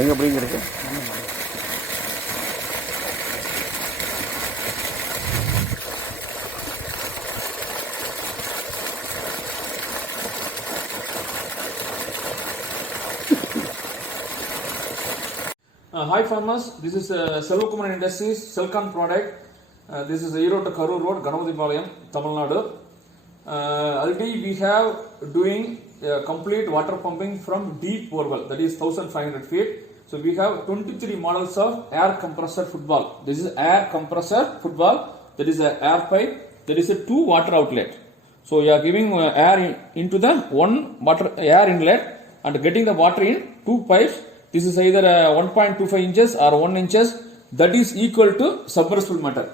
எங்கே அப்படிங்க இருக்கு? Hi farmers, this is SELKON Industries SELKON product. This is Erode Road, Ganapathipalayam, Tamil Nadu. Already we have doing complete water pumping from deep borewell, that is 1500 feet. So we have 23 models of air compressor foot valve. This is air compressor foot valve. That is a air pipe. That is a 2 water outlet. So you are giving air into the 1 water air inlet and getting the water in 2 pipes. This is either 1.25 inches or 1 inches. That is equal to submersible method.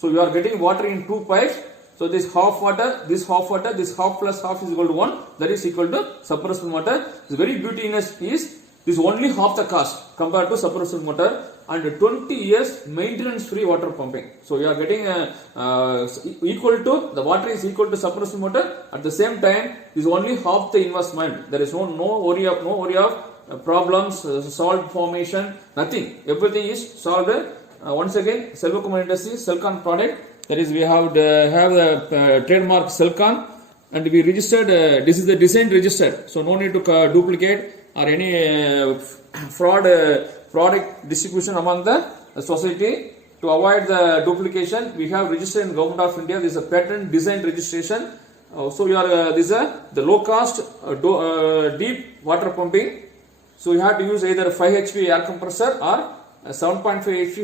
So you are getting water in 2 pipes. So this half water, this half plus half is equal to 1. That is equal to submersible motor. The very beautiness is this only half the cost compared to submersible motor and 20 years maintenance free water pumping. So you are getting equal to, the water is equal to submersible motor. At the same time, this is only half the investment. There is no worry of problems, salt formation, nothing. Everything is solved. Once again, SELKON Industries SELKON product. That is, we have the trademark SELKON, and we registered. This is the design registered, so no need to duplicate or any fraud product distribution among the society. To avoid the duplication, we have registered in Government of India. This is a patent design registration. So you are this is the low cost deep water pumping. So you have to use either a 5 HP air compressor or a 7.5 HP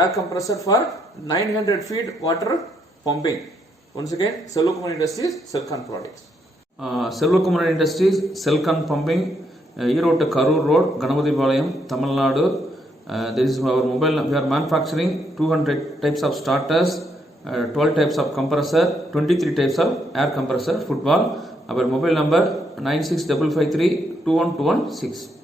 air compressor for 900 feet water pumping. Once again, SELKON Industries SELKON products. SELKON Industries SELKON pumping, Erode Road, Ganapathipalayam, Tamil Nadu. This is our mobile. We are manufacturing 200 types of starters, 12 types of compressor, 23 types of air compressor foot valve. Our mobile number 96553 21216.